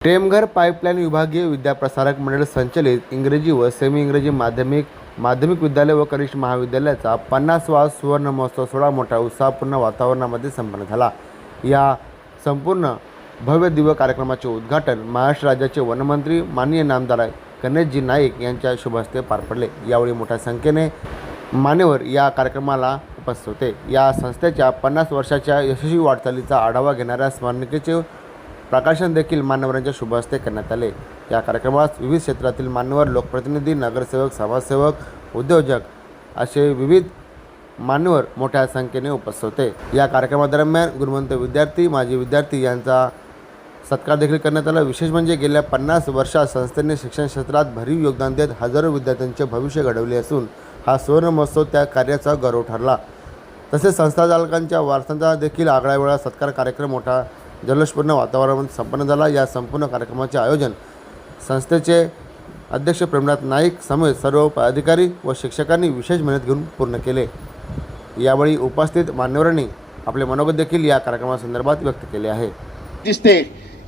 Temghar pipeline विभागीय विद्याप्रसारक मंडळ संचलित इंग्रजी व सेमी इंग्रजी माध्यमिक विद्यालय व कनिष्ठ महाविद्यालयाचा 50वा सुवर्ण महोत्सव सोहळा मोठ्या उत्साहपूर्ण वातावरणामध्ये संपन्न झाला। या संपूर्ण भव्य दिव्य कार्यक्रमाचे उद्घाटन महाराष्ट्र राज्याचे वनमंत्री माननीय नामदार गणेशजी नाईक यांच्या शुभ हस्ते पार पडले। यावेळी मोठ्या संख्येने मान्यवर या कार्यक्रमाला उपस्थित होते। या संस्थेच्या 50 वर्षाच्या यशस्वी वाटचालीचा आढावा घेणाऱ्या स्मरणिकेचे प्रकाशन देखील मान्यवरांच्या शुभ हस्ते करण्यात आले। या कार्यक्रमात विविध क्षेत्रातील मान्यवर, लोकप्रतिनिधी, नगरसेवक, समाजसेवक, उद्योजक असे विविध मान्यवर मोठ्या संख्येने उपस्थित होते। या कार्यक्रमादरम्यान गुणवंत विद्यार्थी, माजी विद्यार्थी यांचा सत्कार देखील करण्यात आला। विशेष म्हणजे गेल्या 50 वर्षात संस्थेने शिक्षण क्षेत्रात भरीव योगदान देत हजारो विद्यार्थ्यांचे भविष्य घडवले असून हा सुवर्ण महोत्सव त्या कार्याचा गौरव ठरला। तसेच संस्थाचालकांच्या वारसांचा देखील आगळावेगळा सत्कार कार्यक्रम मोठा जल्लोषपूर्ण वातावरणामध्ये संपन्न झाला। या संपूर्ण कार्यक्रमाचे आयोजन संस्थेचे अध्यक्ष प्रेमनाथ नाईक समेत सर्व पदाधिकारी व शिक्षकांनी विशेष मेहनत घेऊन पूर्ण केले। यावेळी उपस्थित मान्यवरांनी आपले मनोगत देखील या कार्यक्रमासंदर्भात व्यक्त केले आहे। दिसते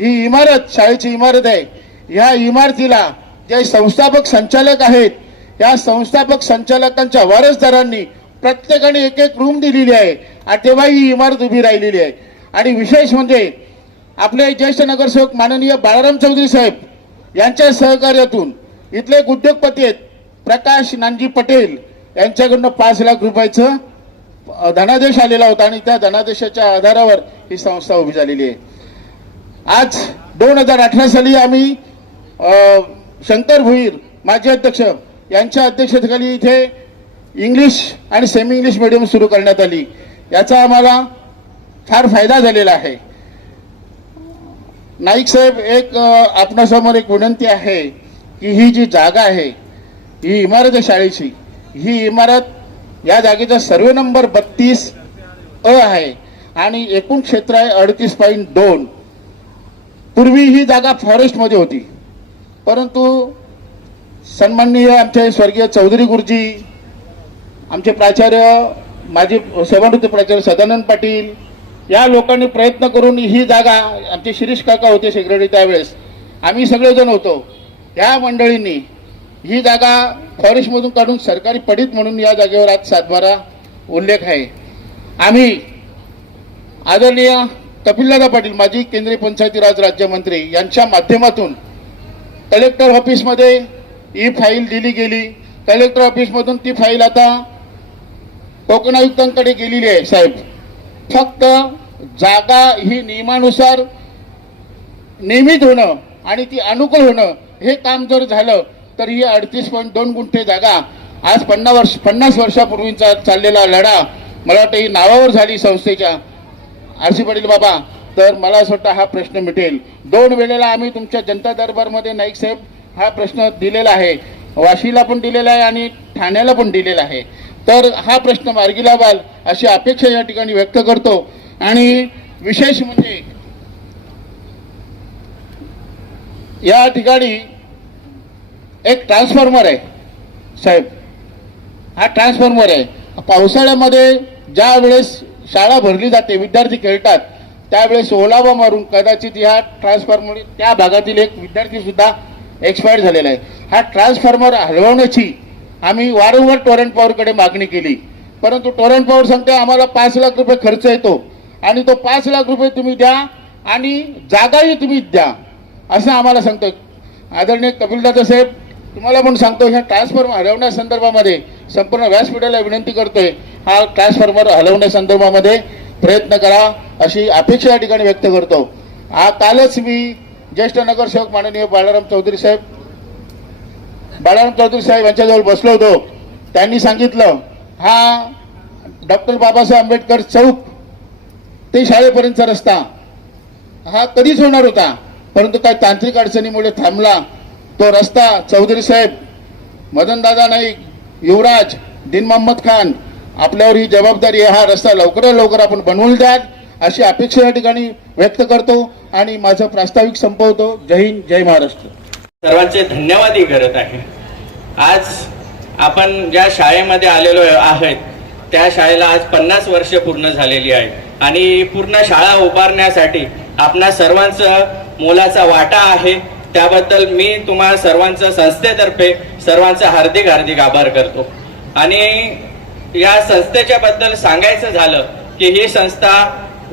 ही इमारत शाळेची इमारत आहे। या इमारतीला जे संस्थापक संचालक आहेत, या संस्थापक संचालकांच्या वारसदारांनी प्रत्येकाने एक एक रूम दिलेली आहे आणि तेव्हा ही इमारत उभी राहिलेली आहे। आणि विशेष म्हणजे आपले ज्येष्ठ नगरसेवक माननीय बाळाराम चौधरी साहेब यांच्या सहकार्यातून इथले एक उद्योगपती आहेत प्रकाश नानजी पटेल यांच्याकडून 5 लाख रुपयाचं धनादेश आलेला होता आणि त्या धनादेशाच्या आधारावर ही संस्था उभी झालेली आहे। आज 2018 साली आम्ही शंकर भुईर माजी अध्यक्ष यांच्या अध्यक्षतेखाली इथे इंग्लिश आणि सेमी इंग्लिश मीडियम सुरू करण्यात आली। याचा आम्हाला फार फायदा झालेला आहे। नाईक साहेब, एक आपणासमोर एक विनंती आहे की ही जी जागा आहे, ही इमारत आहे शाळेची, ही इमारत या जागेचा सर्वे नंबर 32 अ आहे आणि एकूण क्षेत्र आहे 38.2। पूर्वी ही जागा फॉरेस्टमध्ये होती, परंतु सन्माननीय आमचे स्वर्गीय चौधरी गुरुजी, आमचे प्राचार्य माजी सेवानिवृत्त प्राचार्य सदानंद पाटील या लोकांनी प्रयत्न करून ही जागा, आमचे शिरीष काका होते सेक्रेटरी त्यावेळेस, आम्ही सगळेजण होतो, या मंडळींनी ही जागा फॉरेस्टमधून काढून सरकारी पडीत म्हणून या जागेवर आज 7/12 उल्लेख आहे। आम्ही आदरणीय कपिलदादा पाटील माजी केंद्रीय पंचायती राज राज्यमंत्री यांच्या माध्यमातून कलेक्टर ऑफिसमध्ये ही फाईल दिली गेली। कलेक्टर ऑफिसमधून ती फाईल आता कोकण आयुक्तांकडे गेलेली आहे। साहेब, फक्त जागा ही नियमानुसार नियमित होणं आणि ती अनुकूल होणं हे काम जर झालं तर ही 38.2 गुंठे जागा आज 50 वर्षापूर्वीचा चाललेला लढा मला वाटतं ही नावावर झाली संस्थेच्या आरसी पाटील बाबा, तर मला असं वाटतं हा प्रश्न मिटेल। 2 वेळेला आम्ही तुमच्या जनता दरबारमध्ये नाईक साहेब हा प्रश्न दिलेला आहे, वाशीला पण दिलेला आहे आणि ठाण्याला पण दिलेला आहे, तर हा प्रश्न मार्गी लावाल अशी अपेक्षा या ठिकाणी व्यक्त करतो। आणि विशेष म्हणजे या ठिकाणी एक ट्रान्सफॉर्मर आहे साहेब, हा ट्रान्सफॉर्मर आहे। पावसाळ्यामध्ये ज्या वेळेस शाळा भरली जाते, विद्यार्थी खेळतात, त्यावेळेस ओलावा मारून कदाचित ह्या ट्रान्सफॉर्मर त्या भागातील एक विद्यार्थी सुद्धा एक्सपायर झालेला आहे। हा ट्रान्सफॉर्मर हलवण्याची आम्ही वारंवार टोरंट पॉवरकडे मागणी केली, परंतु टोरंट पॉवर सांगते आम्हाला 5 लाख रुपये खर्च येतो आणि तो 5 लाख रुपये तुम्ही द्या आणि जागाही तुम्ही द्या असं आम्हाला सांगतो। आदरणीय कपिलदादा साहेब, तुम्हाला पण सांगतो, ह्या ट्रान्सफॉर्मर हलवण्यासंदर्भामध्ये संपूर्ण व्यासपीठाला विनंती करतोय, हा ट्रान्सफॉर्मर हलवण्यासंदर्भामध्ये प्रयत्न करा अशी अपेक्षा या ठिकाणी व्यक्त करतो। कालच मी ज्येष्ठ नगरसेवक माननीय बाळाराम चौधरी साहेब यांच्याजवळ बसलो होतो। त्यांनी सांगितलं हा डॉक्टर बाबासाहेब आंबेडकर चौक ते शाळेपर्यंतचा रस्ता हा कधीच होणार होता, परंतु काही तांत्रिक अडचणीमुळे थांबला। तो रस्ता चौधरी साहेब, मदनदादा नाईक, युवराज, दिन मोहम्मद खान आपल्यावर ही जबाबदारी आहे, हा रस्ता लवकरात लवकर आपण बनवून द्याल अशी अपेक्षा या ठिकाणी व्यक्त करतो आणि माझं प्रास्ताविक संपवतो। जय हिंद, जय महाराष्ट्र। सर्वांचे धन्यवादही करत आहे। आज आपण ज्या शाळेमध्ये आलेलो आहोत त्या शाळेला आज 50 वर्ष पूर्ण झालेली आहे आणि पूर्ण शाळा उभारण्यासाठी आपणा सर्वांचं मोलाचा वाटा आहे, त्याबद्दल मी तुम्हा सर्वांचं संस्थेतर्फे सर्वांचा हार्दिक हार्दिक आभार करतो. आणि या संस्थेच्या बद्दल सांगायचं झालं की ही संस्था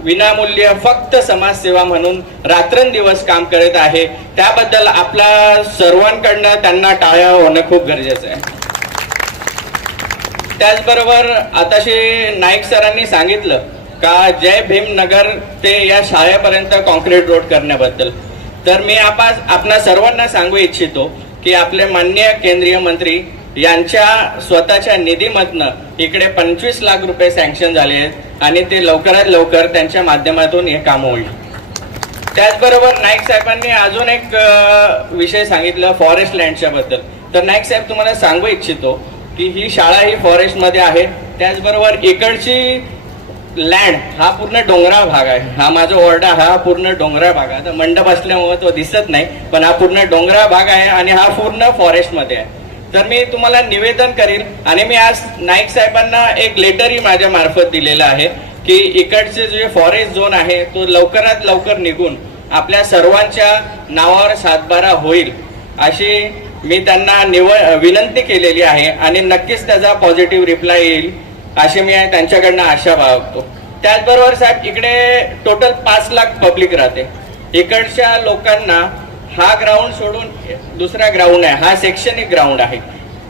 विनामूल्य फक्त समाजसेवा म्हणून रात्रंदिवस काम करत आहे, त्याबद्दल आपल्या सर्वांकडनं त्यांना टाळ्या होणं खूप गरजेचं आहे. त्याचबरोबर आताशी नाईक सरांनी सांगितलं का जय भीम नगर ते या शाळेपर्यंत कॉन्क्रीट रोड करण्याबद्दल, तर मी आपणा सर्वांना सांगू इच्छितो की आपले माननीय केंद्रीय मंत्री यांच्या स्वतःच्या निधीमधनं इकडे 25 लाख रुपये सँक्शन झाले आहेत आणि ते लवकरात लवकर त्यांच्या माध्यमातून हे काम होईल. त्याचबरोबर नाईक साहेबांनी अजून एक विषय सांगितलं फॉरेस्ट लँडच्या बद्दल. तर नाईक साहेब तुम्हाला सांगू इच्छितो की ही शाळा ही फॉरेस्ट मध्ये आहे. त्याचबरोबर इकडची लँड हा पूर्ण डोंगराळ भाग आहे. हा माझा ओरडा हा पूर्ण डोंगराळ भाग आहे. मंडप असल्यामुळे तो दिसत नाही, पण हा पूर्ण डोंगराळ भाग आहे आणि हा पूर्ण फॉरेस्ट मध्ये आहे. तर मी तुम्हाला निवेदन करील आणि मी आज नाईक साहेबांना एक लेटरही माझ्या मार्फत दिलेला आहे की इकडचे जे फॉरेस्ट झोन आहे तो लवकरात लवकर निघून आपल्या सर्वांच्या नावावर सातबारा होईल अशी मी त्यांना विनंती केलेली आहे आणि नक्कीच त्याचा पॉझिटिव्ह रिप्लाय येईल अशी मी त्यांच्याकडनं आशा बाळगतो. त्याचबरोबर साहेब इकडे टोटल 5 लाख पब्लिक राहते. इकडच्या लोकांना हा ग्राउंड सोडून दुसरा ग्राउंड आहे, हा शैक्षणिक ग्राउंड आहे.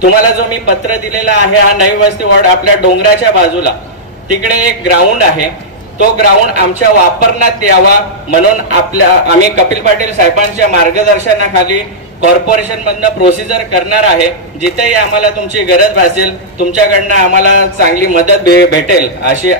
तुम्हाला जो मी पत्र दिलेला आहे हा नवी वस्ती वॉर्ड आपल्या डोंगराच्या बाजूला तिकडे एक ग्राउंड आहे. तो ग्राउंड आमच्या वापरण्यात यावा म्हणून आम्ही कपिल पाटील साहेबांच्या मार्गदर्शनाखाली कॉर्पोरेशन मधनं प्रोसिजर करणार आहे. जिथेही आम्हाला तुमची गरज भासेल तुमच्याकडनं आम्हाला चांगली मदत भेटेल अशी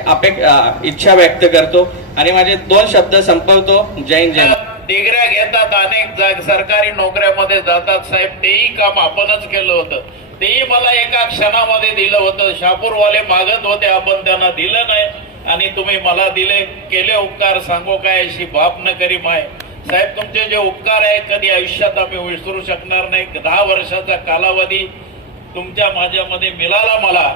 इच्छा व्यक्त करतो आणि माझे 2 शब्द संपवतो. जय हिंद. जय. डिग्र्या घेतात, अनेक सरकारी नोकऱ्यामध्ये जातात साहेब. तेही काम आपणच केलं होतं. तेही मला एका क्षणामध्ये दिलं होतं. शापूरवाले मागत होते, आपण त्यांना दिलं नाही आणि तुम्ही मला दिले. केले उपकार सांगो काय अशी बाप न करी माय. साहेब तुमचे जे उपकार आहे कधी आयुष्यात आम्ही विसरू शकणार नाही. 10 वर्षाचा कालावधी तुमच्या माझ्यामध्ये मिळाला मला.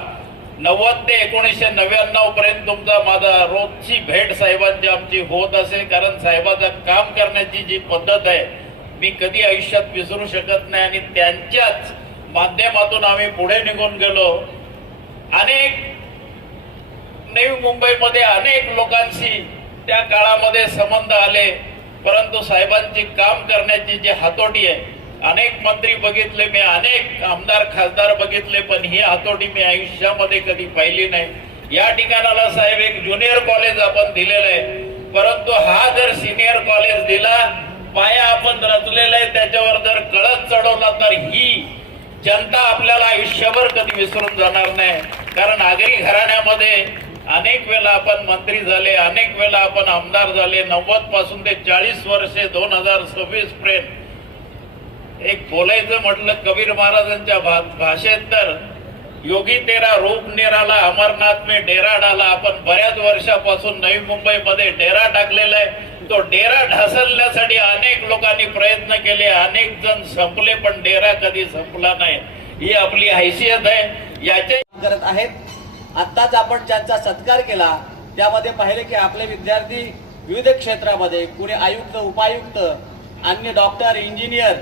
90 ते 1999 पर्यंत तुमचा माझा रोजची भेट साहेबांची आमची होत असेल. कारण साहेबाचं काम करण्याची जी पद्धत आहे मी कधी आयुष्यात विसरू शकत नाही आणि त्यांच्याच माध्यमातून आम्ही पुढे निघून गेलो. अनेक नवी मुंबईमध्ये अनेक लोकांशी त्या काळामध्ये संबंध आले, परंतु साहेबांची काम करण्याची जी हातोटी आहे अनेक मंत्री बघितले मी, अनेक आमदार खासदार बघितले, पण ही हातोटी मी आयुष्यामध्ये कधी पाहिली नाही. या ठिकाणाला साहेब एक ज्युनियर कॉलेज आपण दिलेलं आहे, परंतु हा जर सिनियर कॉलेज दिला, पाया आपण रचलेला आहे त्याच्यावर जर कळस चढवला तर ही जनता आपल्याला आयुष्यभर कधी विसरून जाणार नाही. कारण आगरी घराण्यामध्ये अनेक वेळा आपण मंत्री झाले, अनेक वेळा आपण आमदार झाले. 90 पासून ते 40 वर्षे 2026 पर्यंत एक बोलायचं म्हटलं कबीर महाराजांच्या भाषेत तर योगी तेरा रूप निराला अमरनाथ में डेरा डाला. आपण बऱ्याच वर्षापासून नवी मुंबईमध्ये डेरा टाकलेला आहे. तो डेरा ढासळण्यासाठी अनेक लोकांनी प्रयत्न केले, अनेक जण संपले, पण डेरा कधी संपला नाही. ही आपली हैसियत आहे. याचे करत आहेत. आत्ताच आपण ज्यांचा सत्कार केला त्यामध्ये पाहिले की आपले विद्यार्थी विविध क्षेत्रामध्ये कुणी आयुक्त, उपायुक्त, अन्य डॉक्टर, इंजिनियर,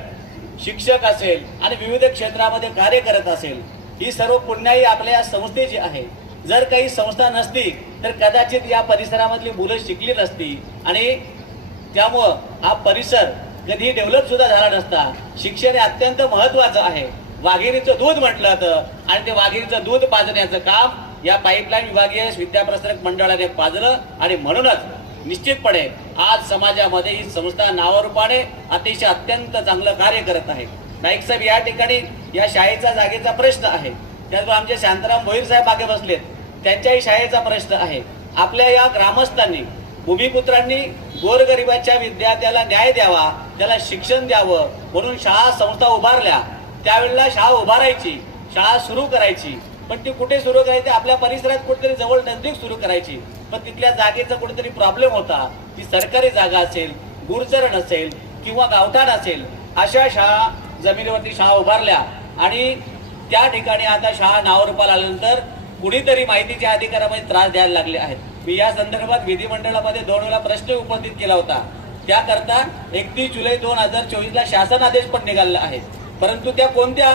शिक्षक असेल आणि विविध क्षेत्रामध्ये कार्य करत असेल. ही सर्व पुण्याई आपल्या या संस्थेची आहे. जर काही संस्था नसती तर कदाचित या परिसरामधली मुलं शिकली नसती आणि त्यामुळं हा परिसर कधीही डेव्हलप सुद्धा झाला नसता. शिक्षण हे अत्यंत महत्वाचं आहे. वाघिणीचं दूध म्हटलं जातं आणि ते वाघिणीचं दूध पाजण्याचं काम या पाईपलाईन विभागीय विद्याप्रसारक मंडळाने पाजलं आणि म्हणूनच निश्चितपणे आज समाजामध्ये ही संस्था नावारूपाने अतिशय अत्यंत चांगलं कार्य करत आहे. नाईक साहेब या ठिकाणी या शाळेचा जागेचा प्रश्न आहे. त्याचबरोबर आमचे शांताराम भोईर साहेब मागे बसलेत, त्यांच्याही शाळेचा प्रश्न आहे. आपल्या या ग्रामस्थांनी, भूमिपुत्रांनी गोरगरिबाच्या विद्यार्थ्याला न्याय द्यावा, त्याला शिक्षण द्यावं म्हणून शाळा संस्था उभारल्या. त्यावेळेला शाळा उभारायची, शाळा सुरू करायची, पण ती कुठे सुरू करायची? आपल्या परिसरात कुठेतरी जवळ नजदीक सुरू करायची, पण तिथल्या जागेचा कुठेतरी प्रॉब्लेम होता. ती सरकारी जागा असेल, गुरचरण असेल किंवा गावठाण असेल, अशा शाळा जमिनीवरती शाळा उभारल्या आणि त्या ठिकाणी आता शाळा नावारूपाला आल्यानंतर कुणीतरी माहितीच्या अधिकारामध्ये त्रास द्यायला लागले आहेत. मी या संदर्भात विधिमंडळामध्ये 2 वेळा प्रश्न उपस्थित केला होता त्याकरता 31 जुलै 2024ला शासन आदेश पण निघालेला आहे. परंतु त्या कोणत्या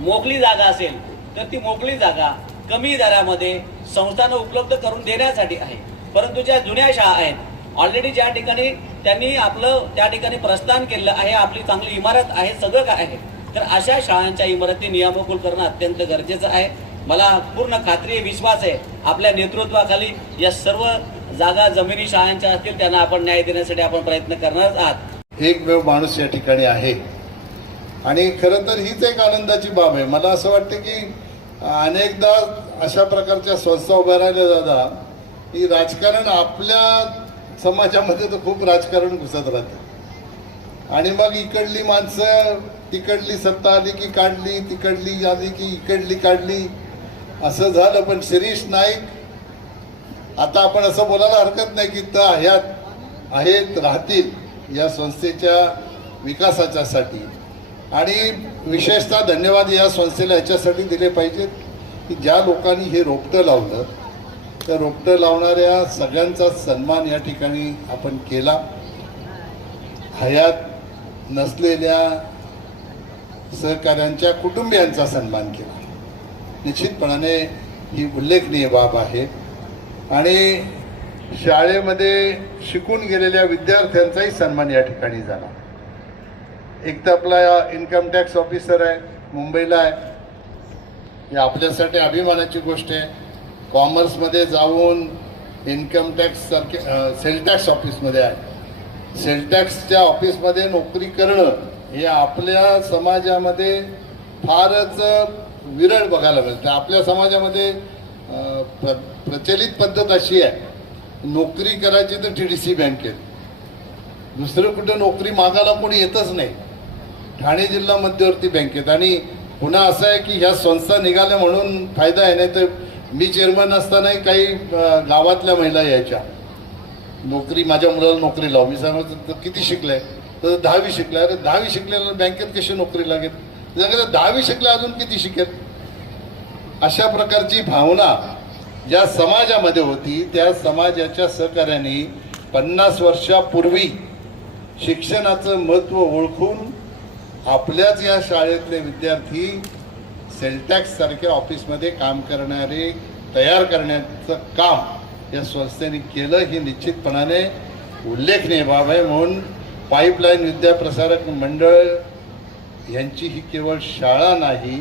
मोकळी जागा असेल तर ती मोकळी जागा कमी दरामध्ये संस्थांना उपलब्ध करून देण्यासाठी आहे. परंतु ज्या जुन्या शाळा आहेत ऑलरेडी ज्या ठिकाणी त्यांनी आपलं त्या ठिकाणी प्रस्थान केलेलं आहे, आपली चांगली इमारत आहे, सगळं काय आहे, तर अशा शाळांच्या इमारती नियमानुकूल करणं अत्यंत गरजेचं आहे. मला पूर्ण खात्री आहे, विश्वास आहे आपल्या नेतृत्वाखाली या सर्व जागा जमिनी शाळांच्या असतील त्यांना आपण न्याय देण्यासाठी आपण प्रयत्न करणार आहात. एकमेव माणूस या ठिकाणी आहे आणि खरं तर हीच एक आनंदाची बाब आहे. मला असं वाटतं की अनेकदा अशा प्रकारच्या संस्था उभ्या राहिल्या जातात की राजकारण आपल्या समाजामध्ये तर खूप राजकारण घुसत राहतं आणि मग इकडली माणसं तिकडली सत्ता आली की काढली, तिकडली आली की इकडली काढली, असं झालं. पण शिरीष नाईक आता आपण असं बोलायला हरकत नाही की त्या ह्यात आहेत राहतील या संस्थेच्या विकासाच्यासाठी. आणि विशेषतः धन्यवाद या संस्थेला ह्याच्यासाठी दिले पाहिजेत की ज्या लोकांनी हे रोपटं लावलं त्या रोपटं लावणाऱ्या सगळ्यांचा सन्मान या ठिकाणी आपण केला. हयात नसलेल्या सहकाऱ्यांच्या कुटुंबियांचा सन्मान केला. निश्चितपणाने ही उल्लेखनीय बाब आहे. आणि शाळेमध्ये शिकून गेलेल्या विद्यार्थ्यांचाही सन्मान या ठिकाणी झाला. एक तर आपला इन्कम टॅक्स ऑफिसर आहे, मुंबईला आहे, ही आपल्यासाठी अभिमानाची गोष्ट आहे. कॉमर्समध्ये जाऊन इन्कम टॅक्स सारखे सेल टॅक्स ऑफिसमध्ये आहे. सेल टॅक्सच्या ऑफिसमध्ये नोकरी करणं हे आपल्या समाजामध्ये फारच विरळ बघायला मिळतं. आपल्या समाजामध्ये प्रचलित पद्धत अशी आहे, नोकरी करायची तर TDC बँकेत, दुसरं कुठं नोकरी मागायला कोणी येतच नाही, ठाणे जिल्हा मध्यवर्ती बँकेत. आणि पुन्हा असं आहे की ह्या संस्था निघाल्या म्हणून फायदा आहे, नाही तर मी चेअरमन असतानाही काही गावातल्या महिला यायच्या, नोकरी माझ्या मुलाला नोकरी लाव. मी सांगायचं किती शिकलाय, तर 10वी शिकलाय. अरे 10वी शिकलेला बँकेत कशी नोकरी लागेल, सांगायचं 10वी शिकला अजून किती शिकेल. अशा प्रकारची भावना ज्या समाजामध्ये होती त्या समाजाच्या सहकार्याने 50 वर्षापूर्वी शिक्षणाचं महत्त्व ओळखून आपल्याच या शाळेतले विद्यार्थी सेलटॅक्स सारख्या ऑफिसमध्ये काम करणारे तयार करण्याचं काम या संस्थेने केलं. ही निश्चितपणाने उल्लेखनीय बाब आहे. म्हणून पाईपलाईन विद्याप्रसारक मंडळ यांची ही केवळ शाळा नाही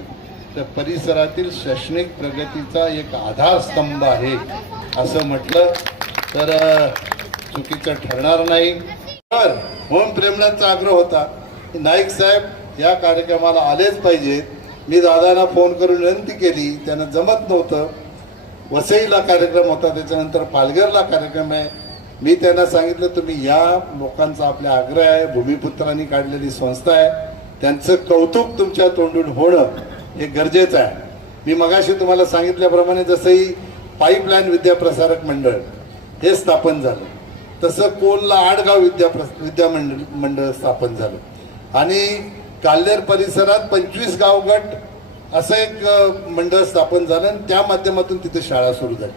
तर परिसरातील शैक्षणिक प्रगतीचा एक आधारस्तंभ आहे असं म्हटलं तर चुकीचं ठरणार नाही. तर म्हणून प्रेमनाथचा आग्रह होता की नाईक साहेब या कार्यक्रमाला आलेच पाहिजेत. मी दादांना फोन करून विनंती केली, त्यांना जमत नव्हतं. वसईला कार्यक्रम होता, त्याच्यानंतर पालघरला कार्यक्रम आहे. मी त्यांना सांगितलं तुम्ही या, लोकांचा आपला आग्रह आहे, भूमिपुत्रांनी काढलेली संस्था आहे, त्यांचं कौतुक तुमच्या तोंडून होणं हे गरजेचं आहे. मी मगाशी तुम्हाला सांगितल्याप्रमाणे जसंही पाईपलाईन विद्याप्रसारक मंडळ हे स्थापन झालं तसं कोलला आडगाव विद्या मंडळ स्थापन झालं आणि काल्हेर परिसरात 25 गाव गट असं एक मंडळ स्थापन झालं आणि त्या माध्यमातून तिथे शाळा सुरू झाली.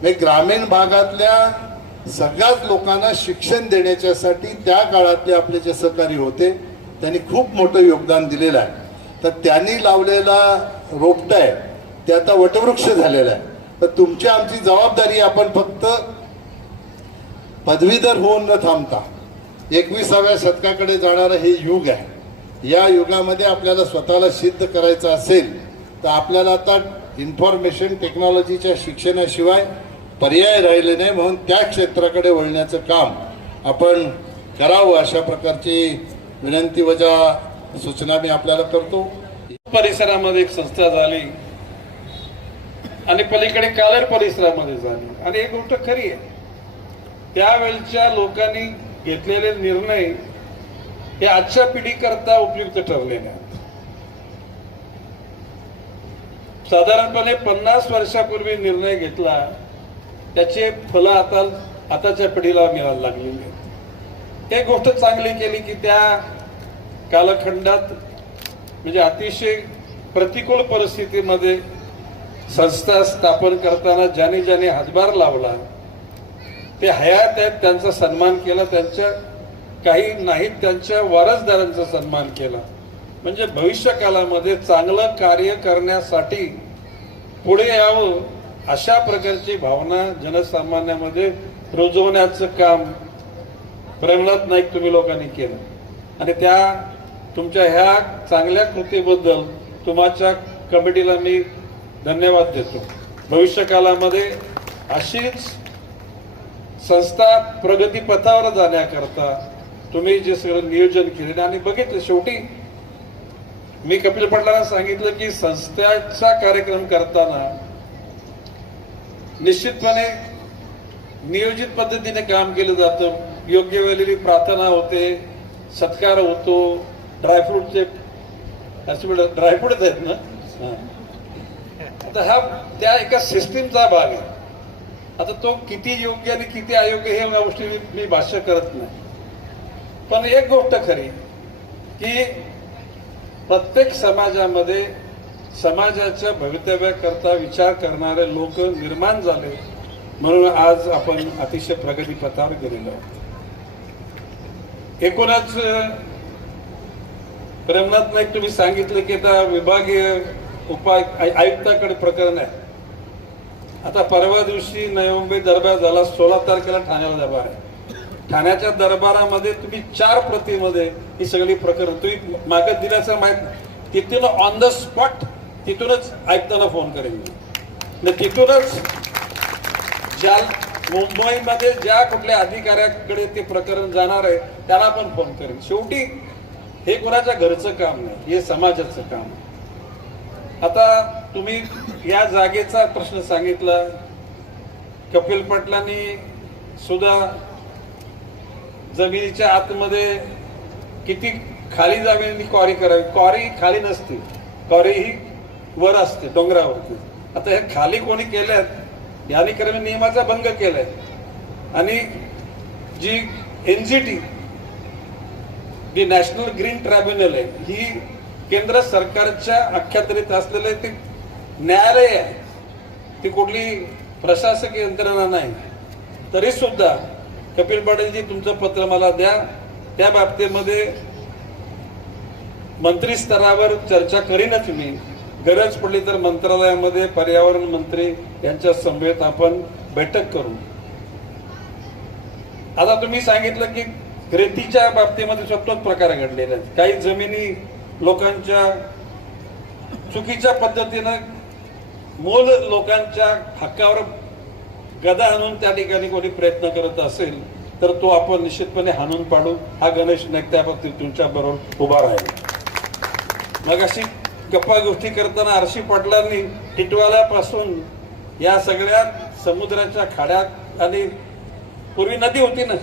म्हणजे ग्रामीण भागातल्या सगळ्याच लोकांना शिक्षण देण्याच्यासाठी त्या काळातले आपले जे सहकारी होते त्यांनी खूप मोठं योगदान दिलेलं आहे. तर त्यांनी लावलेला रोपटा आहे ते आता वटवृक्ष झालेला आहे. तर तुमची आमची जबाबदारी, आपण फक्त पदवीधर होऊन न थांबता 21व्या शतकाकडे जाणारं हे युग आहे. या युगामध्ये आपल्याला स्वतःला सिद्ध करायचं असेल तर आपल्याला आता इन्फॉर्मेशन टेक्नॉलॉजीच्या शिक्षणाशिवाय पर्याय राहिले नाही. म्हणून त्या क्षेत्राकडे वळण्याचं काम आपण करावं अशा प्रकारची विनंती वजा सूचना मी आपल्याला करतो. परिसरामध्ये एक संस्था झाली आणि पलीकडे कालेर परिसरामध्ये झाली. आणि एक गोष्ट खरी आहे, त्यावेळच्या लोकांनी घेतलेले निर्णय हे आजच्या पिढीकरता उपयुक्त ठरले नाहीत. साधारणपणे 50 वर्षापूर्वी निर्णय घेतला त्याचे फलं आताच्या पिढीला मिळायला लागलेली आहेत. एक गोष्ट चांगली केली की त्या कालखंडात म्हणजे अतिशय प्रतिकूल परिस्थितीमध्ये संस्था स्थापन करताना ज्याने हातभार लावला ते हयात आहेत, त्यांचा सन्मान केला, त्यांच्या काही नाहीत त्यांच्या वारसदारांचा सन्मान केला. म्हणजे भविष्य काळामध्ये चांगलं कार्य करण्यासाठी पुढे यावं अशा प्रकारची भावना जनसामान्यामध्ये रुजवण्याचं काम प्रल्हाद नाईक तुम्ही लोकांनी केलं. आणि त्या तुमच्या ह्या चांगल्या कृतीबद्दल तुमच्या कमिटीला मी धन्यवाद देतो. भविष्य काळामध्ये अशीच संस्था प्रगतीपथावर जाण्याकरता तुम्ही जे सगळं नियोजन केले आणि बघितलं, शेवटी मी कपिल पाटलांना सांगितलं की संस्थेचा कार्यक्रम करताना निश्चितपणे नियोजित पद्धतीने काम केलं जातं. योग्य वेळेला प्रार्थना होते, सत्कार होतो, ड्रायफ्रूटचे ड्रायफ्रूटच आहेत ना. आता हा त्या एका सिस्टीमचा भाग आहे. आता तो किती योग्य आणि किती अयोग्य हे गोष्टी मी भाष्य करत नाही. पण एक गोष्ट खरी की प्रत्येक समाजामध्ये समाजाच्या भवितव्याकरता विचार करणारे लोक निर्माण झाले, म्हणून आज आपण अतिशय प्रगतीपथावर गेलेलो आहोत. एकूणच प्रल्हाद नाईक तुम्ही सांगितलं की आता विभागीय आयुक्ताकडे प्रकरण आहे. आता परवा दिवशी नवी मुंबई दरबार झाला, 16 तारखेला ठाण्याला दरबार आहे. ठाण्याच्या दरबारामध्ये तुम्ही 4 प्रतीमध्ये ही सगळी प्रकरण तुम्ही मागत दिल्याचं माहित, तिथून ऑन द स्पॉट तिथूनच आयुक्तांना फोन करेन मी. तिथूनच ज्या मुंबईमध्ये ज्या कुठल्या अधिकाऱ्याकडे ते प्रकरण जाणार आहे त्याला पण फोन करेन. शेवटी हे कोणाच्या घरचं काम नाही, हे समाजाचं काम. आता तुम्ही या जागेचा प्रश्न सांगितला. कपिल पाटलांनी सुद्धा जमिनीच्या आतमध्ये किती खाली जमिनी क्वारी करावी. क्वारी खाली नसते, क्वारी ही वर असते डोंगरावरती. आता हे खाली कोणी केल्यात यांनी क्रमे नियमाचा भंग केलाय. आणि जी NGT जी नॅशनल ग्रीन ट्रायब्युनल आहे ही केंद्र सरकारच्या अखत्यारीत असलेले ते न्यायालय आहे, ती कुठली प्रशासकीय यंत्रणा नाही. तरी सुद्धा कपिल पाटीलजी तुमचं पत्र मला द्या, त्या बाबतीमध्ये मंत्री स्तरावर चर्चा करीनच मी. गरज पडली तर मंत्रालयामध्ये पर्यावरण मंत्री यांच्या समवेत आपण बैठक करू. आता तुम्ही सांगितलं की रेतीच्या बाबतीमध्ये स्वतःच प्रकार घडलेले आहेत. काही जमिनी लोकांच्या चुकीच्या पद्धतीनं मूल लोकांच्या हक्कावर गदा आणून त्या ठिकाणी कोणी प्रयत्न करत असेल तर तो आपण निश्चितपणे हाणून पाडू. हा गणेश नाईक त्या बाबतीत तुमच्या बरोबर उभा राहील. मग अशी गप्पा गोष्टी करताना आरशी पाटलांनी टिटवाल्यापासून या सगळ्या समुद्राच्या खाड्यात, आणि पूर्वी नदी होती ना,